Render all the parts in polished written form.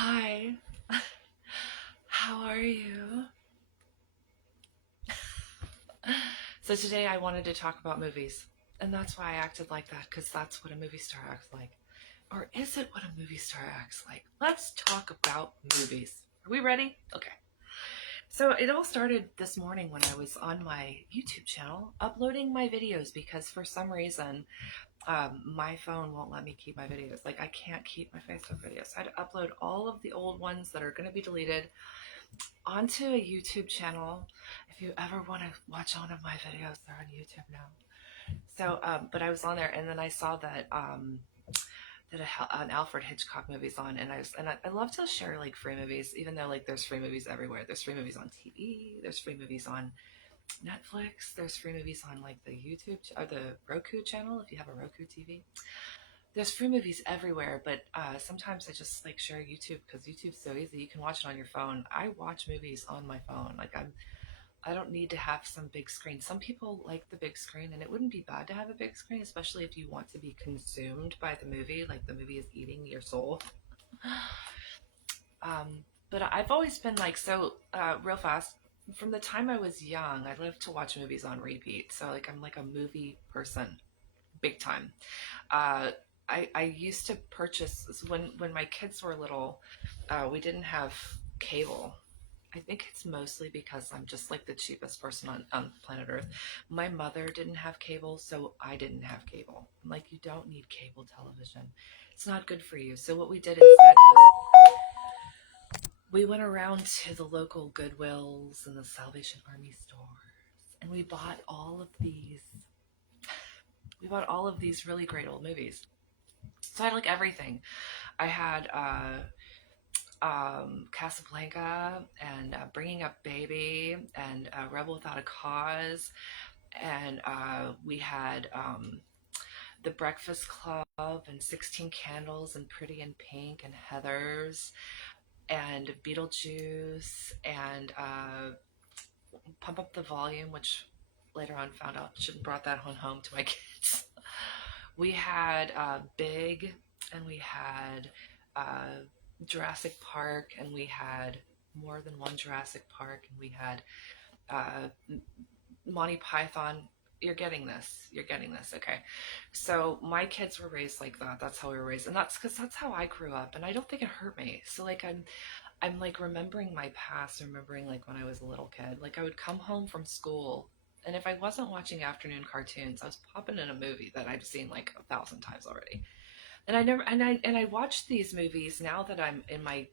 Hi, how are you? So today I wanted to talk about movies, and that's why I acted like that, because that's what a movie star acts like. Or is it what a movie star acts like? Let's talk about movies. Are we ready? Okay. So it all started this morning when I was on my YouTube channel uploading my videos because for some reason my phone won't let me keep my videos. Like I can't keep my Facebook videos. I had to upload all of the old ones that are going to be deleted onto a YouTube channel. If you ever want to watch one of my videos, they're on YouTube now. So, but I was on there, and then I saw that an Alfred Hitchcock movie's on, and I love to share like free movies, even though like there's free movies everywhere. There's free movies on TV. There's free movies on Netflix. There's free movies on like the YouTube or the Roku channel if you have a Roku TV. There's free movies everywhere, but sometimes I just like share YouTube because YouTube's so easy. You can watch it on your phone. I watch movies on my phone. I don't need to have some big screen. Some people like the big screen, and it wouldn't be bad to have a big screen, especially if you want to be consumed by the movie, like the movie is eating your soul. But I've always been like so real fast. From the time I was young, I lived to watch movies on repeat. So like I'm like a movie person, big time. Uh, I used to purchase when my kids were little. We didn't have cable. I think it's mostly because I'm just like the cheapest person on planet Earth. My mother didn't have cable, so I didn't have cable. I'm like, you don't need cable television. It's not good for you. So what we did instead was we went around to the local Goodwills and the Salvation Army stores, and we bought all of these really great old movies. So I had like everything. I had Casablanca and Bringing Up Baby and Rebel Without a Cause, and we had The Breakfast Club and 16 Candles and Pretty in Pink and Heathers and Beetlejuice and Pump Up the Volume, which later on found out shouldn't brought that one home to my kids. We had Big, and we had uh, Jurassic Park, and we had more than one Jurassic Park, and we had uh, Monty Python. You're getting this. You're getting this. Okay. So my kids were raised like that. That's how we were raised, and that's because that's how I grew up, and I don't think it hurt me. So like I'm like remembering my past, remembering like when I was a little kid. Like I would come home from school, and if I wasn't watching afternoon cartoons, I was popping in a movie that I've seen like 1,000 times already. And I watch these movies now that I'm in my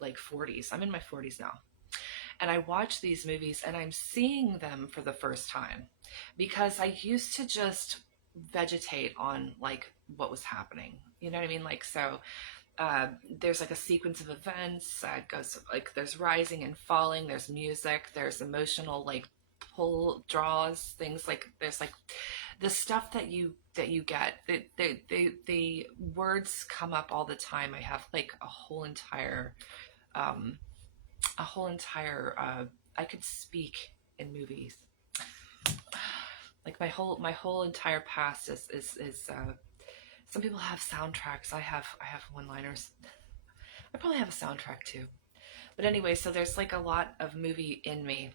like 40s. I'm in my 40s now. And I watch these movies and I'm seeing them for the first time because I used to just vegetate on like what was happening. You know what I mean? Like so there's like a sequence of events. It goes like there's rising and falling. There's music. There's emotional like pull draws things like there's like the stuff that you get the words come up all the time. I have like um a whole entire I could speak in movies. Like my whole entire past is some people have soundtracks. I have one liners. I probably have a soundtrack too. But anyway, so there's like a lot of movie in me.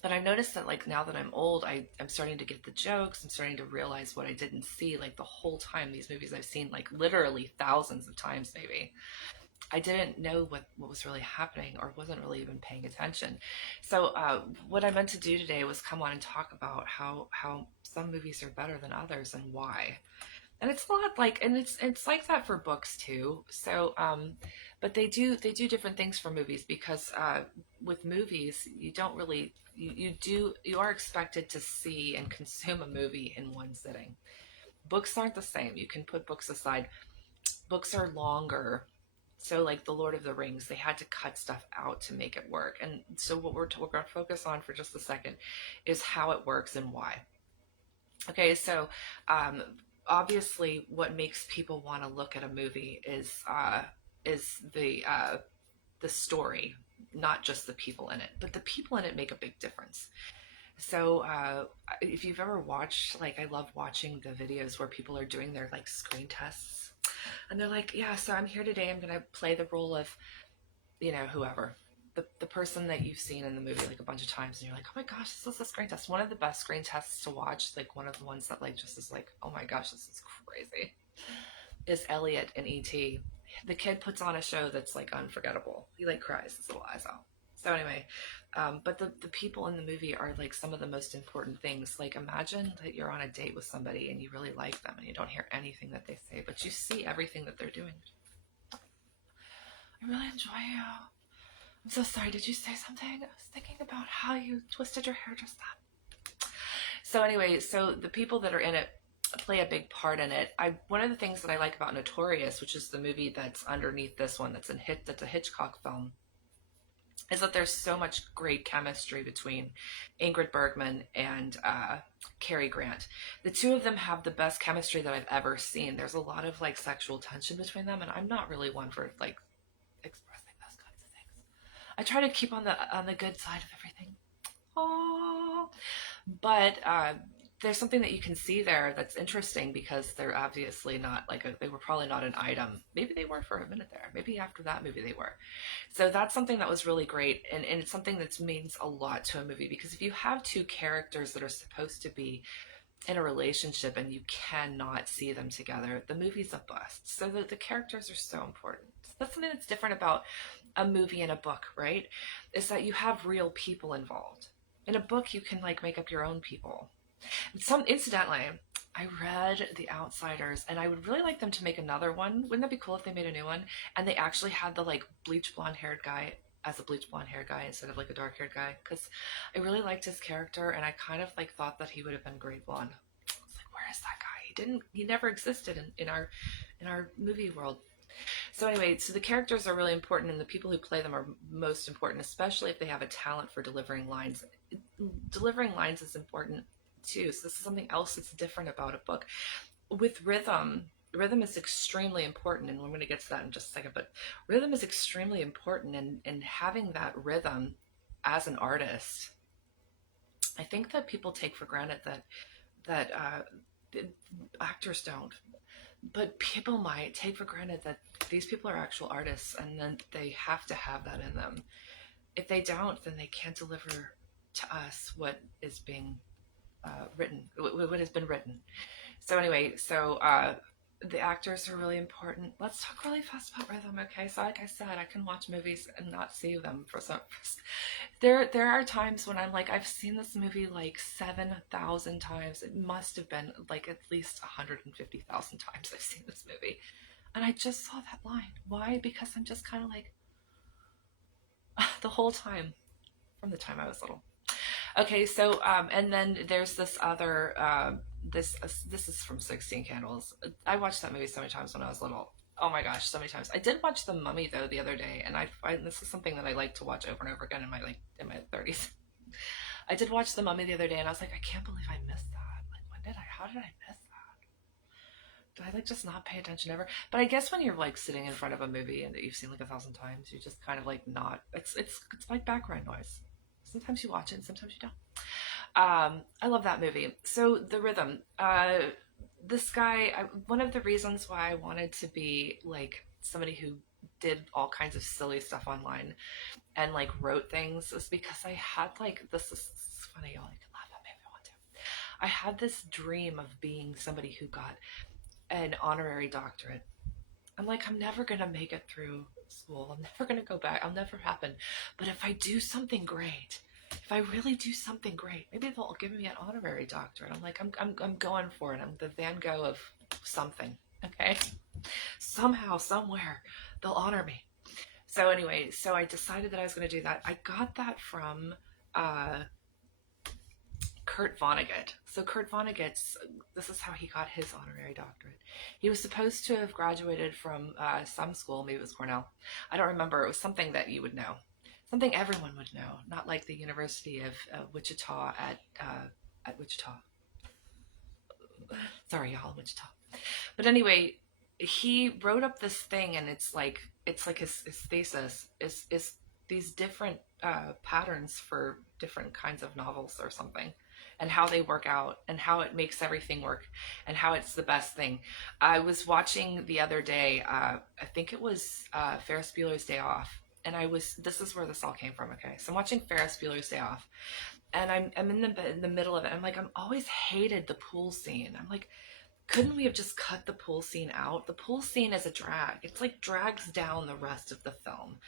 But I've noticed that like now that I'm old, I'm starting to get the jokes. I'm starting to realize what I didn't see like the whole time. These movies I've seen like literally thousands of times maybe. I didn't know what was really happening or wasn't really even paying attention. So what I meant to do today was come on and talk about how some movies are better than others and why. And it's a lot like, and it's like that for books too. So but they do different things for movies because with movies you don't really you are expected to see and consume a movie in one sitting. Books aren't the same. You can put books aside. Books are longer. So like the Lord of the Rings, they had to cut stuff out to make it work. And so we're going to focus on for just a second is how it works and why. Okay, so um, obviously, what makes people want to look at a movie is the story, not just the people in it. But the people in it make a big difference. So if you've ever watched, like, I love watching the videos where people are doing their like screen tests. And they're like, yeah, so I'm here today. I'm going to play the role of, whoever. The person that you've seen in the movie like a bunch of times, and you're like, oh my gosh, this is a screen test. One of the best screen tests to watch, like one of the ones that like just is like, oh my gosh, this is crazy, is Elliot in E.T. The kid puts on a show that's like unforgettable. He like cries his little eyes out. So anyway, but the people in the movie are like some of the most important things. Like imagine that you're on a date with somebody and you really like them and you don't hear anything that they say, but you see everything that they're doing. I really enjoy you. I'm so sorry. Did you say something? I was thinking about how you twisted your hair just then. So anyway, so the people that are in it play a big part in it. One of the things that I like about Notorious, which is the movie that's underneath this one, that's a Hitchcock film, is that there's so much great chemistry between Ingrid Bergman and Cary Grant. The two of them have the best chemistry that I've ever seen. There's a lot of like sexual tension between them, and I'm not really one for like expressing those kinds of things. I try to keep on the good side of everything. Oh, but there's something that you can see there that's interesting because they're obviously not like they were probably not an item. Maybe they were for a minute there. Maybe after that movie they were. So that's something that was really great, and it's something that means a lot to a movie because if you have two characters that are supposed to be in a relationship and you cannot see them together, the movie's a bust. So the characters are so important. That's something that's different about a movie and a book, right? Is that you have real people involved. In a book, you can like make up your own people. Incidentally, I read The Outsiders, and I would really like them to make another one. Wouldn't that be cool if they made a new one? And they actually had the like bleach blonde haired guy as a bleach blonde haired guy instead of like a dark haired guy, because I really liked his character, and I kind of like thought that he would have been great blonde. I was like, where is that guy? He never existed in our movie world. So anyway, so the characters are really important, and the people who play them are most important, especially if they have a talent for delivering lines. Delivering lines is important too. So this is something else that's different about a book. With rhythm is extremely important, and I'm going to get to that in just a second. But rhythm is extremely important, and having that rhythm as an artist, I think that people take for granted that actors don't. But people might take for granted that these people are actual artists and then they have to have that in them. If they don't, then they can't deliver to us what is being written, what has been written. So anyway, the actors are really important. Let's talk really fast about rhythm, okay? So like I said, I can watch movies and not see them for some. There are times when I'm like, I've seen this movie like 7,000 times. It must have been like at least 150,000 times I've seen this movie, and I just saw that line. Why? Because I'm just kind of like the whole time from the time I was little. Okay, so and then there's this other this is from 16 Candles. I watched that movie so many times when I was little. Oh my gosh, so many times. I did watch The Mummy though the other day, and I find this is something that I like to watch over and over again in my 30s. I did watch The Mummy the other day, and I was like, I can't believe I missed that. Like, when did I? How did I miss that? Did I like just not pay attention ever? But I guess when you're like sitting in front of a movie and that you've seen like 1,000 times, you just kind of like not. It's like background noise. Sometimes you watch it, and sometimes you don't. I love that movie. So the rhythm. This guy. One of the reasons why I wanted to be like somebody who did all kinds of silly stuff online and like wrote things is because I had like this is funny. Y'all, you can laugh at me if you want to. I had this dream of being somebody who got an honorary doctorate. I'm like, I'm never gonna make it through school. I'm never gonna go back. I'll never happen. But if I do something great, if I really do something great, maybe they'll give me an honorary doctorate. I'm like, I'm going for it. I'm the Van Gogh of something. Okay, somehow, somewhere, they'll honor me. So anyway, so I decided that I was going to do that. I got that from uh, Kurt Vonnegut. So Kurt Vonnegut's, this is how he got his honorary doctorate. He was supposed to have graduated from some school, maybe it was Cornell. I don't remember. It was something that you would know, something everyone would know, not like the University of Wichita at Wichita. Sorry, y'all, Wichita. But anyway, he wrote up this thing, and it's like his thesis is these different patterns for different kinds of novels or something. and how they work out and how it makes everything work and how it's the best thing. I was watching the other day, I think it was Ferris Bueller's Day Off. And this is where this all came from, okay? So I'm watching Ferris Bueller's Day Off, and I'm in the middle of it. I'm like, I'm always hated the pool scene. I'm like, couldn't we have just cut the pool scene out? The pool scene is a drag. It's like drags down the rest of the film.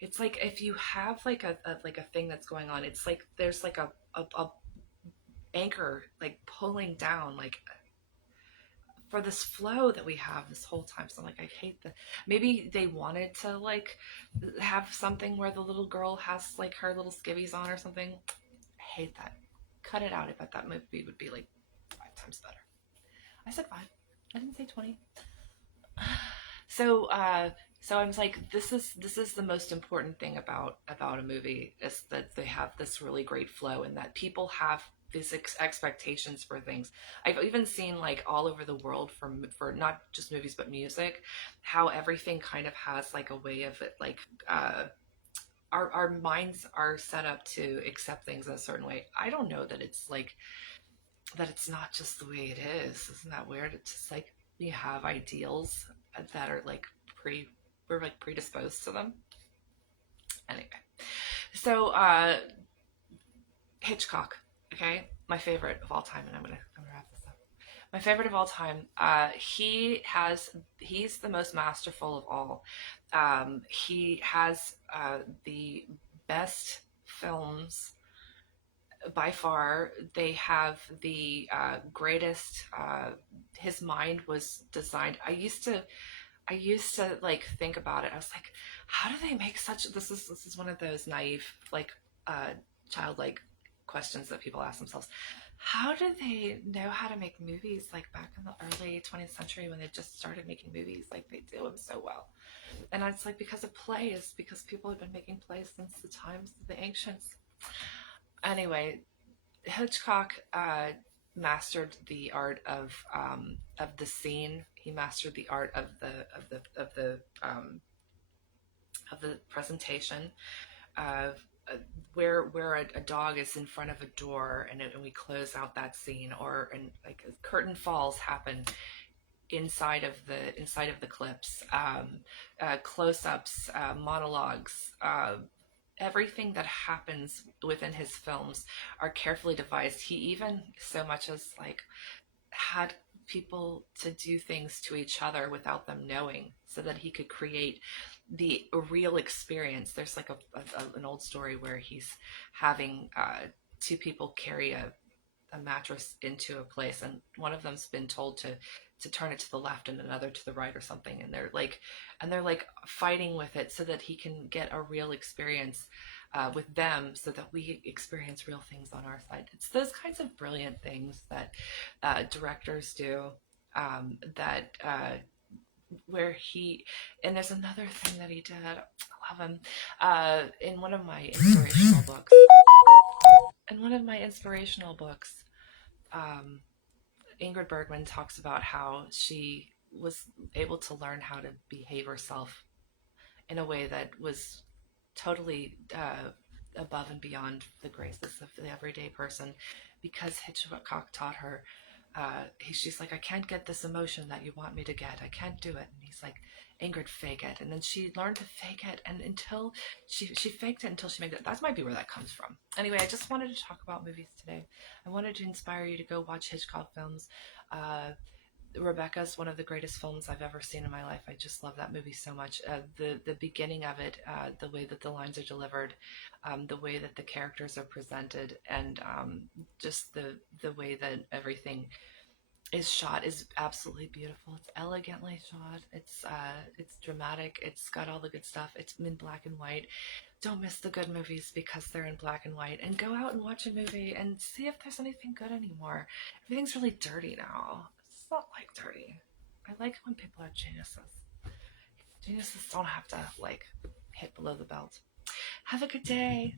It's like if you have like a thing that's going on, it's like there's like a anchor like pulling down like for this flow that we have this whole time. So I'm like, I hate the, maybe they wanted to like have something where the little girl has like her little skivvies on or something. I hate that. Cut it out. I bet that movie would be like 5 times better. I said 5. I didn't say 20. So so I was like, this is the most important thing about a movie, is that they have this really great flow and that people have these expectations for things. I've even seen like all over the world for not just movies but music, how everything kind of has like a way of it, like our minds are set up to accept things in a certain way. I don't know that it's like that it's not just the way it is. Isn't that weird? It's just like we have ideals that are like we're like predisposed to them. Anyway, so Hitchcock, okay, my favorite of all time, and I'm gonna wrap this up. My favorite of all time. He's the most masterful of all. He has the best films by far. They have the greatest. His mind was designed. I used to like think about it. I was like, how do they make such? This is one of those naive, like, childlike questions that people ask themselves. How do they know how to make movies like back in the early 20th century when they just started making movies? Like they do them so well. And it's like because of plays, because people have been making plays since the times of the ancients. Anyway, Hitchcock mastered the art of the scene. He mastered the art of the presentation, of where a dog is in front of a door, and we close out that scene, or and like curtain falls happen inside of the clips, close-ups, monologues, everything that happens within his films are carefully devised. He even so much as like had people to do things to each other without them knowing, so that he could create the real experience. There's like an old story where he's having two people carry a mattress into a place, and one of them's been told to turn it to the left and another to the right or something, and they're like fighting with it so that he can get a real experience with them, so that we experience real things on our side. It's those kinds of brilliant things that directors do, that where he, and there's another thing that he did, I love him, in one of my inspirational books, um, Ingrid Bergman talks about how she was able to learn how to behave herself in a way that was totally above and beyond the graces of the everyday person, because Hitchcock taught her. She's like, I can't get this emotion that you want me to get. I can't do it. And he's like, Ingrid, fake it. And then she learned to fake it, and until she faked it until she made it. That might be where that comes from. Anyway, I just wanted to talk about movies today. I wanted to inspire you to go watch Hitchcock films. Uh, Rebecca's one of the greatest films I've ever seen in my life. I just love that movie so much. The beginning of it, the way that the lines are delivered, the way that the characters are presented, and just the way that everything is shot is absolutely beautiful. It's elegantly shot. It's dramatic. It's got all the good stuff. It's in black and white. Don't miss the good movies because they're in black and white. And go out and watch a movie and see if there's anything good anymore. Everything's really dirty now. It's not like dirty. I like when people are geniuses. Geniuses don't have to like hit below the belt. Have a good day.